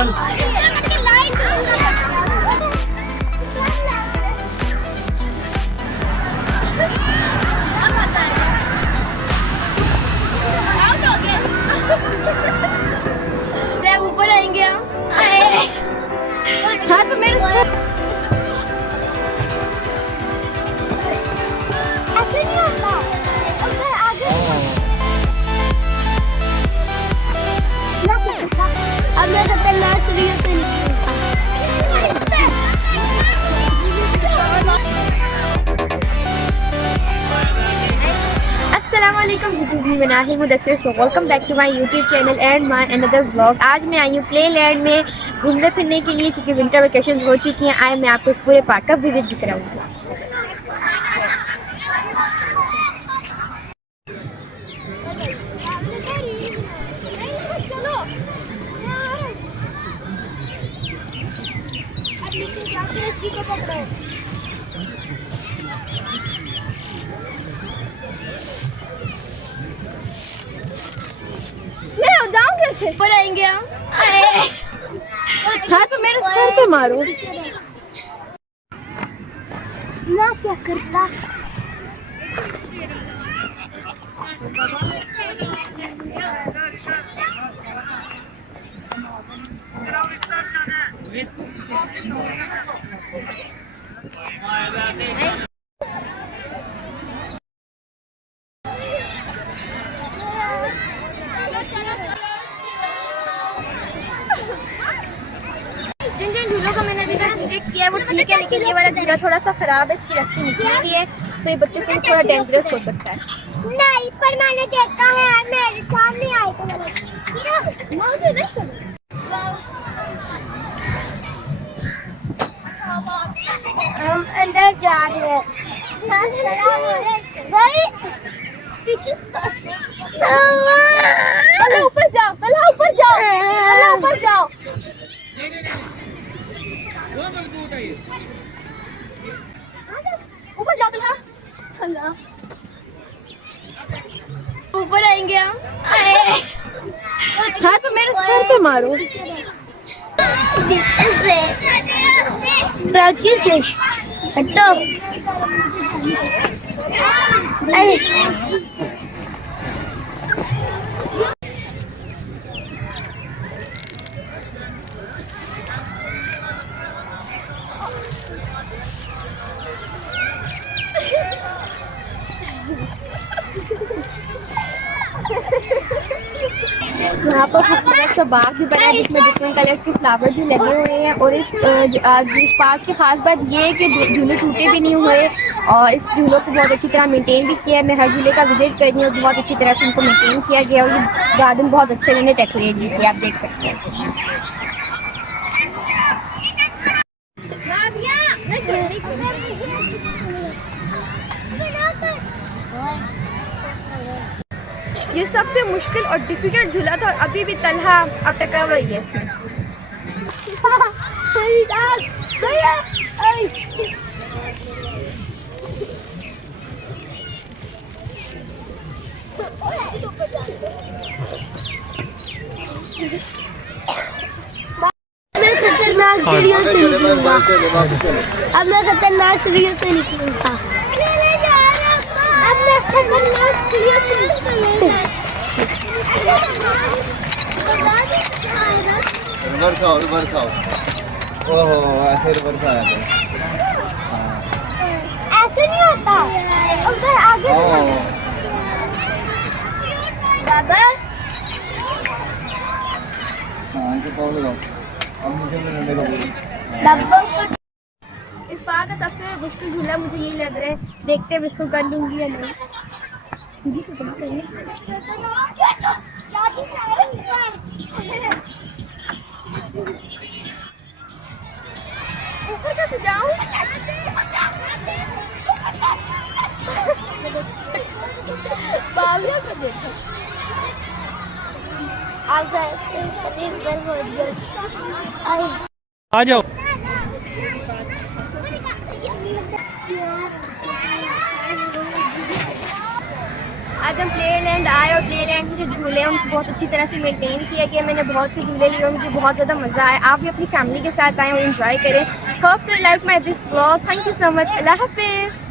ऊपर आएंगे हम। हाँ तो मेरे ऐसे नहीं होता। उधर आगे अब मैं खतरनाक तरीके से निकलूंगा। अस्सलामुअलैकुम, this is me Manahil Mudassir. So welcome back to my YouTube channel and my another vlog. आज मैं आई हूँ प्ले लैंड में घूमने फिरने के लिए, क्योंकि विंटर वेकेशन हो चुकी हैं। आज मैं आपको इस पूरे पार्क का विजिट भी कराऊंगी। मैं जाऊँ कैसे? पर आएंगे हम। हाँ तो मेरे सर पे मारो ना, क्या करता। जिन जिन झूलों का मैंने अभी तक विजिट किया है वो ठीक है, लेकिन ये वाला झूला थोड़ा सा खराब है, इसकी रस्सी निकली हुई है, तो ये बच्चों के लिए थोड़ा डेंजरस हो सकता है। नहीं, पर मैंने देखा है, मेरे सामने आए थे। हम अंदर जा रहे हैं। ऊपर जाओ, ऊपर जाओ, ऊपर जाओ। मजबूत है ये। ऊपर जाओ तो अल्लाह, ऊपर आएंगे हम। हाँ तो मेरे सर पे मारो नीचे से, बाकी से हटो। यहाँ पर खूबसूरत सा बाग भी बना है जिसमें डिफरेंट कलर्स के फ्लावर भी लगे हुए हैं। और इस पार्क की खास बात ये है कि झूले टूटे भी नहीं हुए और इस झूलों को बहुत अच्छी तरह मेंटेन भी किया है। मैं हर झूले का विजिट कर रही हूँ, बहुत अच्छी तरह से उनको मेंटेन किया गया और ये गार्डन बहुत अच्छे इन्होंने डेकोरेट भी किया, आप देख सकते हैं। ये सबसे मुश्किल और डिफिकल्ट झूला था और अभी भी तलहा अटका हुआ है इसमें। मैं खतरनाक सीढ़ियों से निकलूंगा। अब मैं खतरनाक सीढ़ियों से निकलूंगा। रिवर्स आओ। ओहो, ऐसे रिवर्स आया था। ऐसे नहीं होता, उधर आगे बाबा। हाँ, इनको पाव लगाओ। अब नीचे में डंडे लगाओ। इस पार्क का सबसे मुश्किल झूला मुझे यही लग रहा है, देखते हैं इसको कर लूंगी या नहीं। ऊपर कैसे जाऊं? बावला को देखो। आ जाओ। आज हम प्ले लैंड आए और प्ले लैंड में जो झूले हैं उनको बहुत अच्छी तरह से मेंटेन किया गया। मैंने बहुत से झूले लिए और मुझे बहुत ज़्यादा मज़ा आया। आप भी अपनी फैमिली के साथ आएँ और एंजॉय करें। Hope so like my this blog. Thank you so much. अल्लाह हाफिज़।